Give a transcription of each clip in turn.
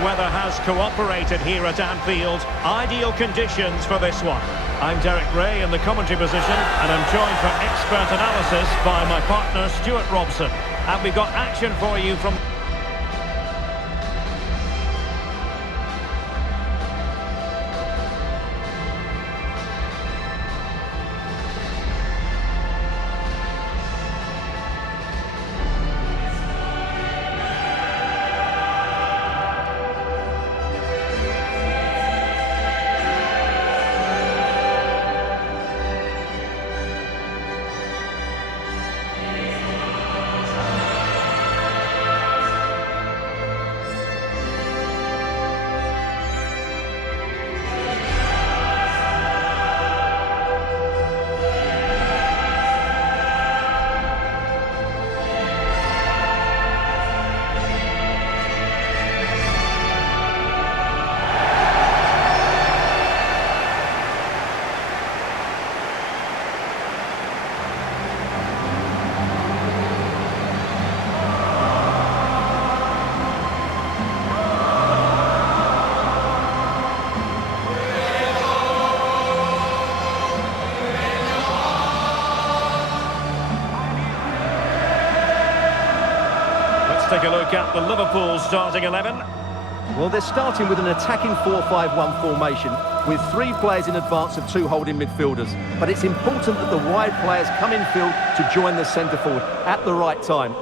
the weather has cooperated here at Anfield. Ideal conditions for this one. I'm Derek Ray in the commentary position, and I'm joined for expert analysis by my partner Stuart Robson. And we've got action for you from... Take a look at the Liverpool starting 11. Well, they're starting with an attacking 4-5-1 formation with 3 players in advance of 2 holding midfielders. But it's important that the wide players come in field to join the centre forward at the right time.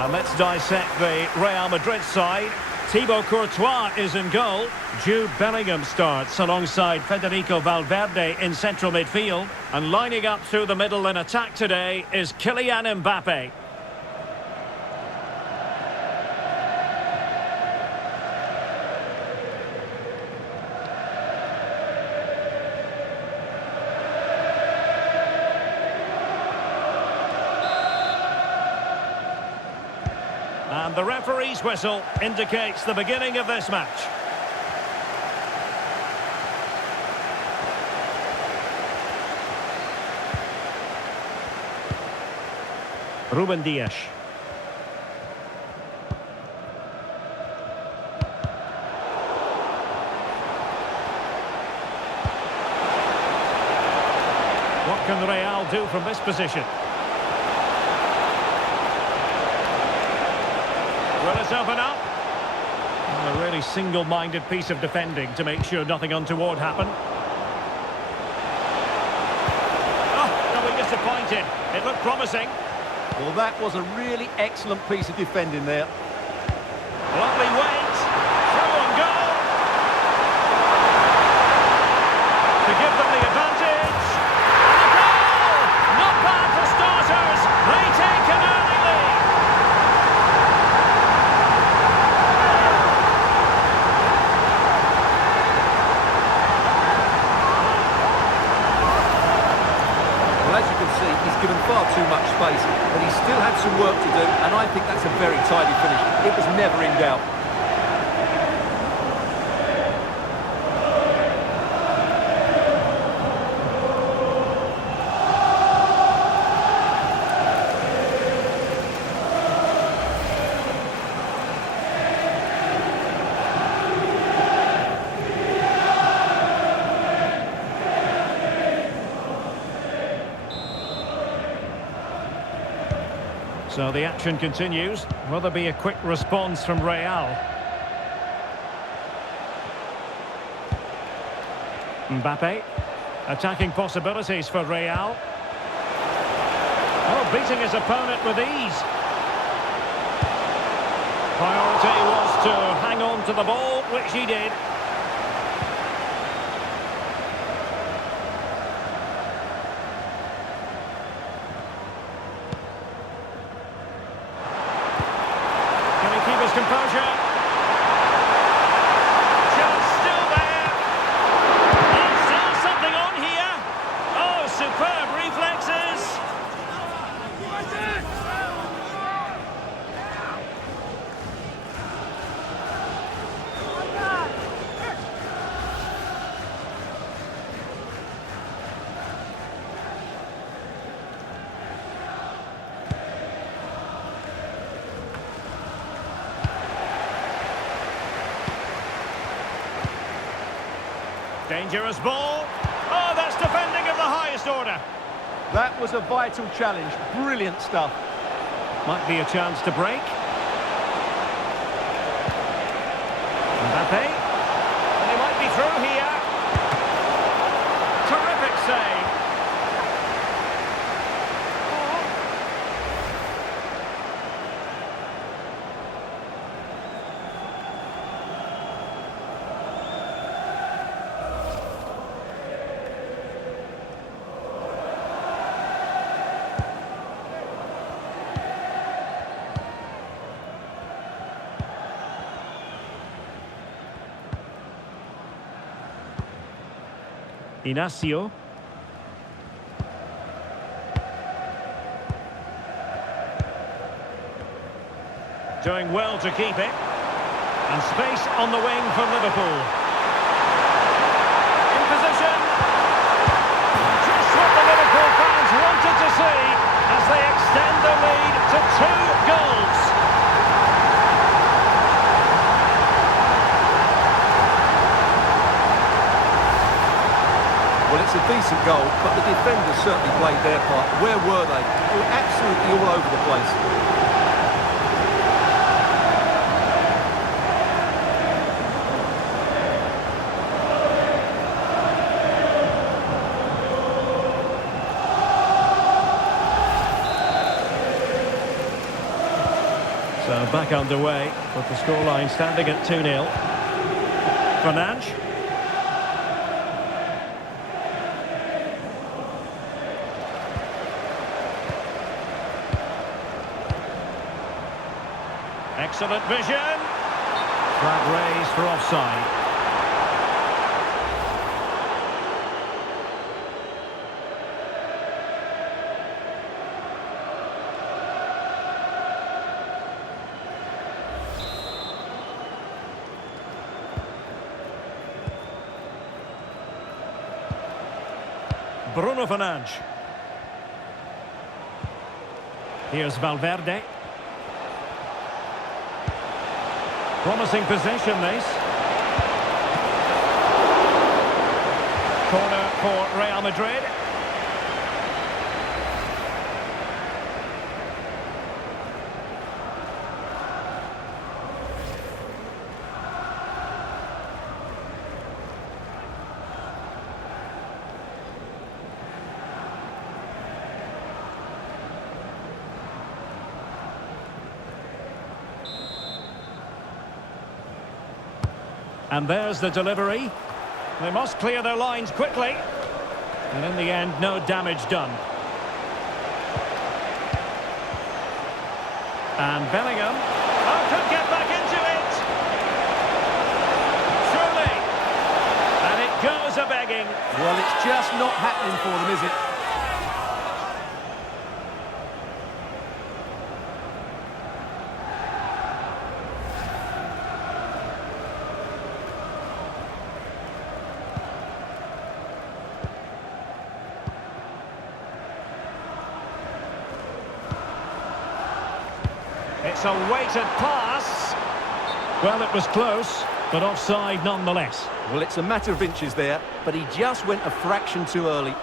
And let's dissect the Real Madrid side. Thibaut Courtois is in goal. Jude Bellingham starts alongside Federico Valverde in central midfield. And lining up through the middle in attack today is Kylian Mbappe. And the referee's whistle indicates the beginning of this match. Ruben Dias. What can Real do from this position? Will it open up? A really single-minded piece of defending to make sure nothing untoward happened. Oh, don't be disappointed. It looked promising. Well, that was a really excellent piece of defending there. Lovely wait. Through and goal. To give them the advantage. And a goal! Not bad for starters. They take an early lead. Well, as you can see, he's given far too much space, but he still had some work to do, and I think that's a very tidy finish. It was never in doubt. So the action continues. Will there be a quick response from Real? Mbappe. Attacking possibilities for Real. Oh, beating his opponent with ease. Priority was to hang on to the ball, which he did. Keep his composure. Chance still there. And still something on here. Oh, superb reflexes. Dangerous ball. Oh, that's defending of the highest order. That was a vital challenge. Brilliant stuff. Might be a chance to break. Mbappe. And he might be through here. Terrific save. Inacio. Doing well to keep it. And space on the wing for Liverpool. In position. Just what the Liverpool fans wanted to see as they extend the lead to 2 goals. Well, it's a decent goal, but the defenders certainly played their part. Where were they? They were absolutely all over the place. So back underway, with the scoreline standing at 2-0. Fernandes. Excellent vision. Flag raised for offside. Bruno Fernandes. Here's Valverde. Promising possession, this. Corner for Real Madrid. And there's the delivery. They must clear their lines quickly. And in the end, no damage done. And Bellingham. Oh, could get back into it. Surely. And it goes a-begging. Well, it's just not happening for them, is it? It's a weighted pass. Well, it was close, but offside nonetheless. Well, it's a matter of inches there, but he just went a fraction too early.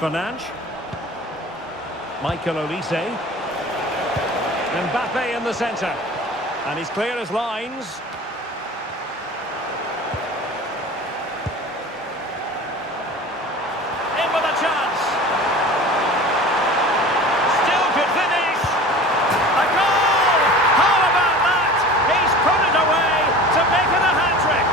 Fernandes. Michael Olise. Mbappe in the centre. And he's clear as lines. In with a chance. Still could finish. A goal! How about that? He's put it away to make it a hat-trick.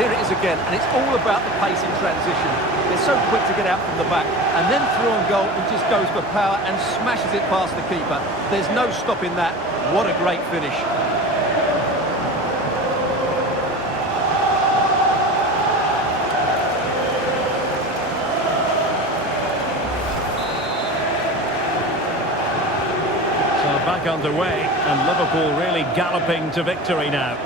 Here it is again, and it's all about the pace in transition. They're so quick to get out from the back, and then through on goal and just goes for power and smashes it past the keeper. There's no stopping that. What a great finish. back underway, and Liverpool really galloping to victory now.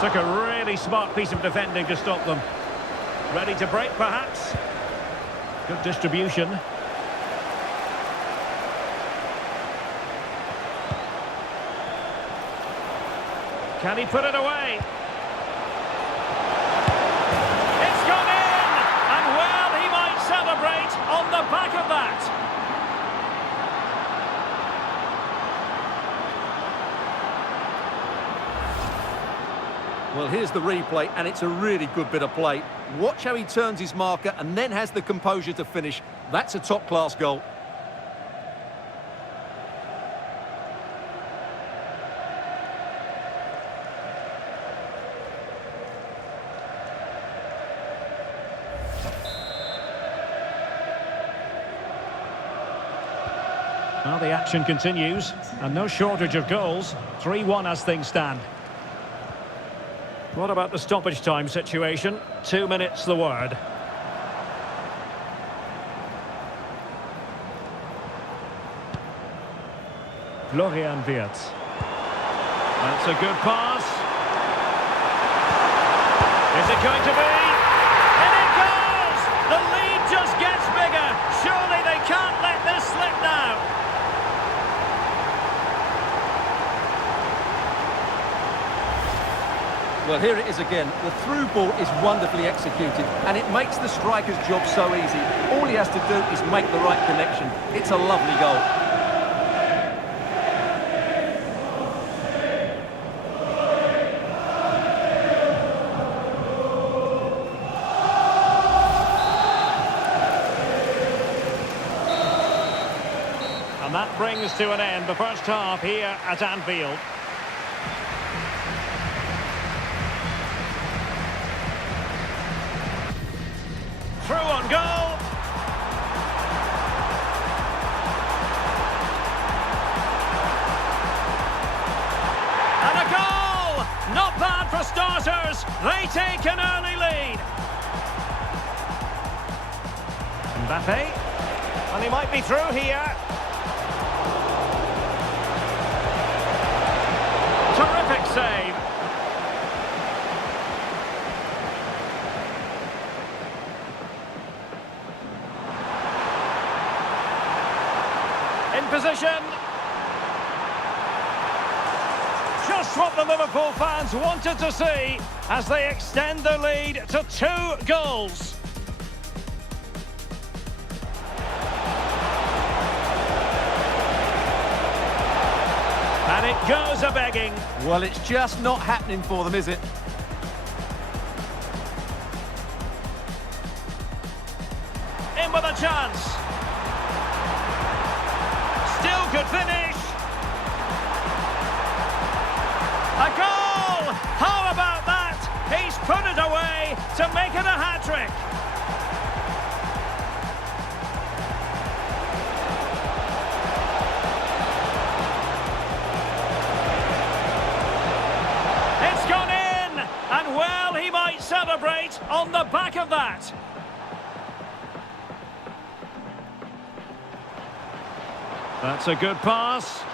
Took a really smart piece of defending to stop them. Ready to break, perhaps? Good distribution. Can he put it away? It's gone in! And well, he might celebrate on the back of that. Well, here's the replay, and it's a really good bit of play. Watch how he turns his marker and then has the composure to finish. That's a top-class goal. Well, the action continues, and no shortage of goals. 3-1 as things stand. What about the stoppage time situation? 2 minutes the word. Florian Wirtz. That's a good pass. Is it going to be? And it goes! The lead just gets bigger. Surely they can't let this slip now. Well, here it is again. The through ball is wonderfully executed, and it makes the striker's job so easy. All he has to do is make the right connection. It's a lovely goal. And that brings to an end the first half here at Anfield. Through on goal. And a goal! Not bad for starters. They take an early lead. Mbappe. And he might be through here. Terrific save. In position. Just what the Liverpool fans wanted to see as they extend the lead to 2 goals. And it goes a-begging. Well, it's just not happening for them, is it? In with a chance. Still could finish. A goal! How about that? He's put it away to make it a hat-trick. It's gone in! And well, he might celebrate on the back of that. That's a good pass.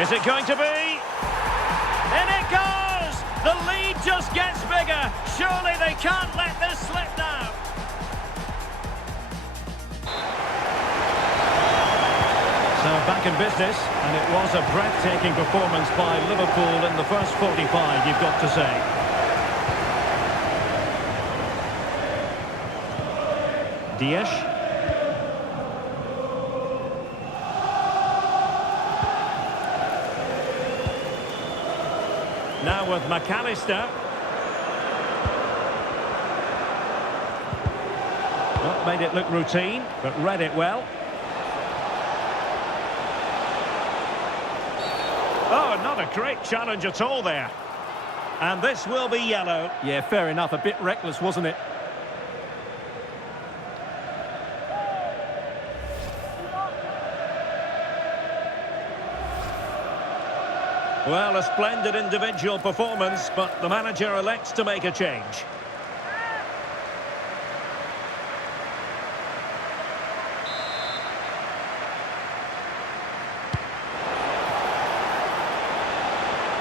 Is it going to be? In it goes! The lead just gets bigger. Surely they can't let this slip now. So back in business, and it was a breathtaking performance by Liverpool in the first 45, you've got to say. Dias. Now with McAllister. Not made it look routine, but read it well. Oh, not a great challenge at all there. And this will be yellow. Yeah, fair enough. A bit reckless, wasn't it? Well, a splendid individual performance, but the manager elects to make a change.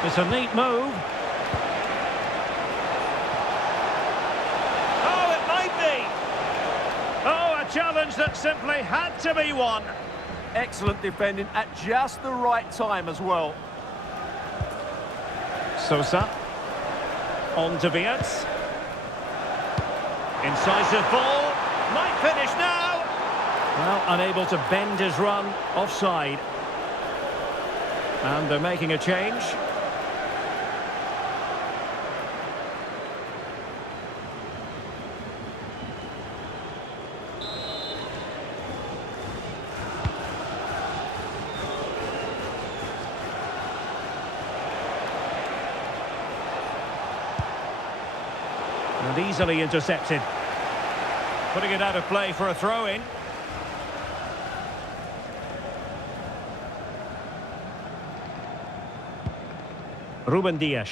It's a neat move. Oh, it might be. Oh, a challenge that simply had to be won. Excellent defending at just the right time as well. Sosa. On to Wirtz. Incisive ball. Might finish now. Well, unable to bend his run. Offside. And they're making a change. And easily intercepted. Putting it out of play for a throw-in. Ruben Dias.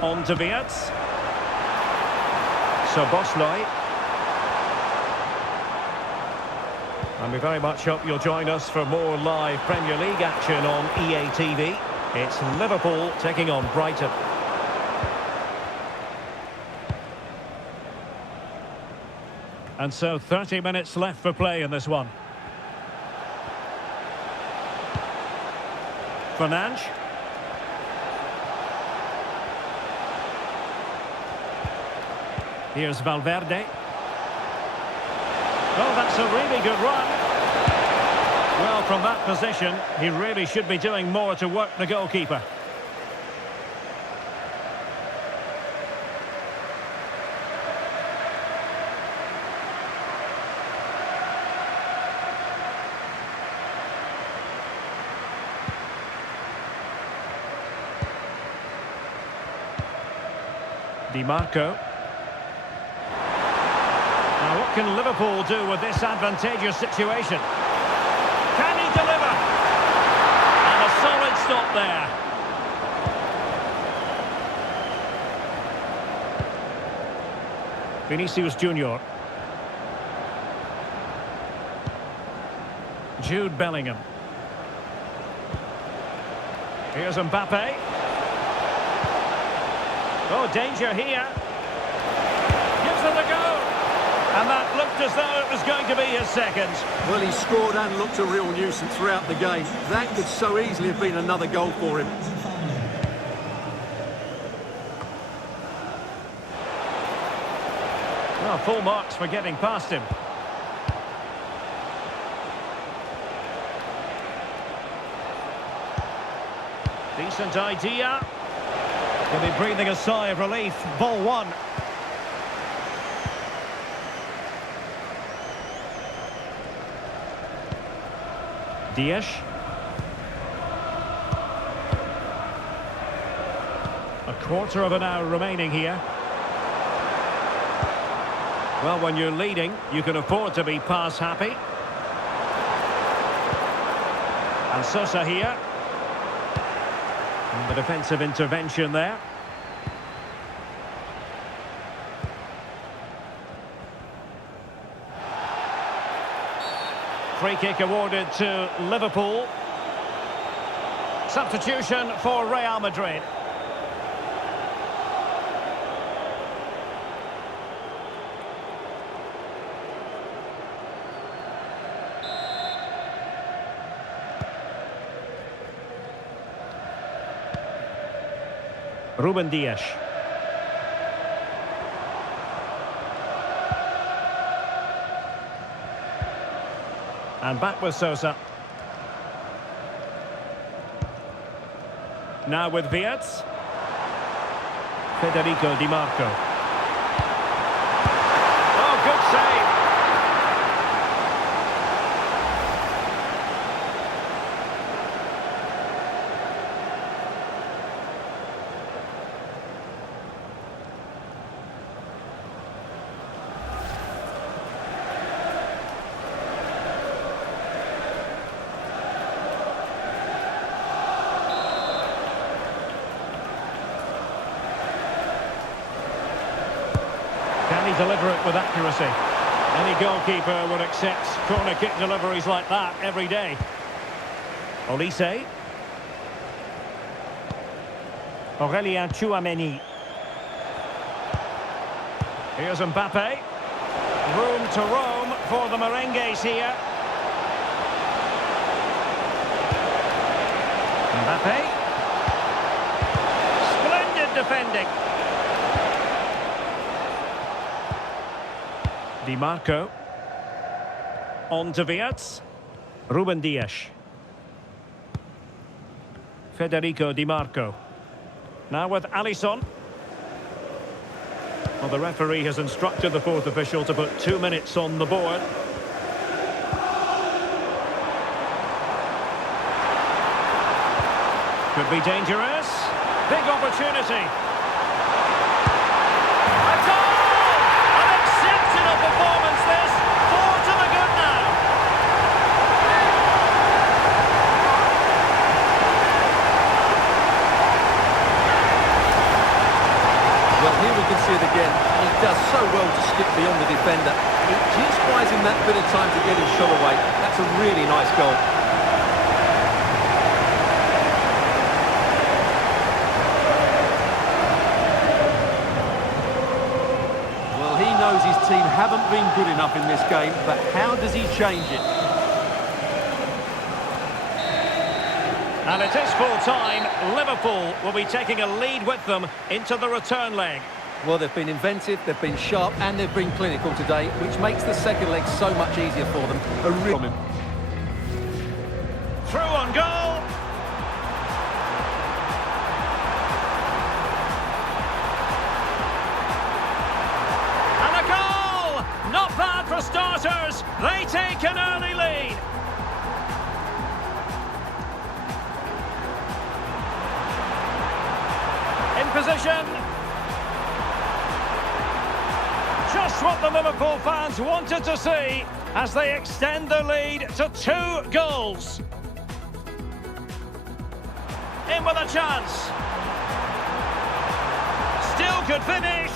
On to Wirtz. Szoboszlai. And we very much hope you'll join us for more live Premier League action on EA TV. It's Liverpool taking on Brighton. And so 30 minutes left for play in this one. Fernandes. Here's Valverde. Oh, that's a really good run. Well, from that position, he really should be doing more to work the goalkeeper. Di Marco. Now, what can Liverpool do with this advantageous situation? Can he deliver? And a solid stop there. Vinicius Junior. Jude Bellingham. Here's Mbappe. Oh, danger here. Gives it a go. And that looked as though it was going to be his second. Well, he scored and looked a real nuisance throughout the game. That could so easily have been another goal for him. Well, full marks for getting past him. Decent idea. He'll be breathing a sigh of relief. Ball one. Dias. A quarter of an hour remaining here. Well, when you're leading, you can afford to be pass happy. And Sosa here. And the defensive intervention there. Free kick awarded to Liverpool. Substitution for Real Madrid. Ruben Dias. And back with Sosa. Now with Wirtz. Federico Di Marco. Oh, good save. deliver it with accuracy. Any goalkeeper would accept corner kick deliveries like that every day. Olise. Aurélien Tchouameni. Here's Mbappe. Room to roam for the merengues here. Mbappe. Splendid defending. Di Marco. On to Wirtz. Ruben Dias. Federico Di Marco. Now with Alisson. Well, the referee has instructed the fourth official to put 2 minutes on the board. Could be dangerous. Big opportunity. A goal! An exceptional performance this. 4 to the good now. Well, here we can see it again. He does so well to skip beyond the defender. It just buys him that bit of time to get his shot away. That's a really nice goal. Well, he knows his team haven't been good enough in this game, but how does he change it? And it is full time. Liverpool will be taking a lead with them into the return leg. Well, they've been inventive, they've been sharp, and they've been clinical today, which makes the second leg so much easier for them. Through on goal. And a goal! Not bad for starters. They take an early lead. In position. Just what the Liverpool fans wanted to see as they extend the lead to 2 goals. In with a chance. Still could finish.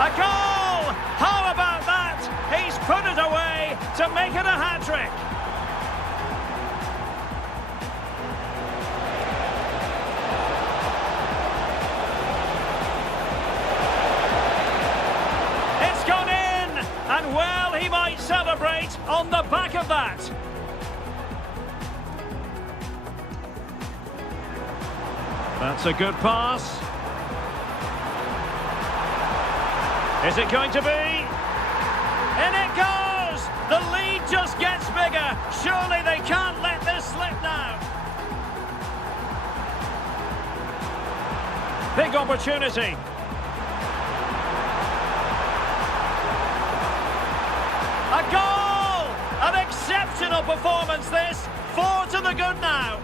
A goal! How about that? He's put it away to make it a hat-trick. It's gone in! And well, he might celebrate on the back of that. That's a good pass. Is it going to be? In it goes! The lead just gets bigger. Surely they can't let this slip now. Big opportunity. A goal! An exceptional performance this. 4 to the good now.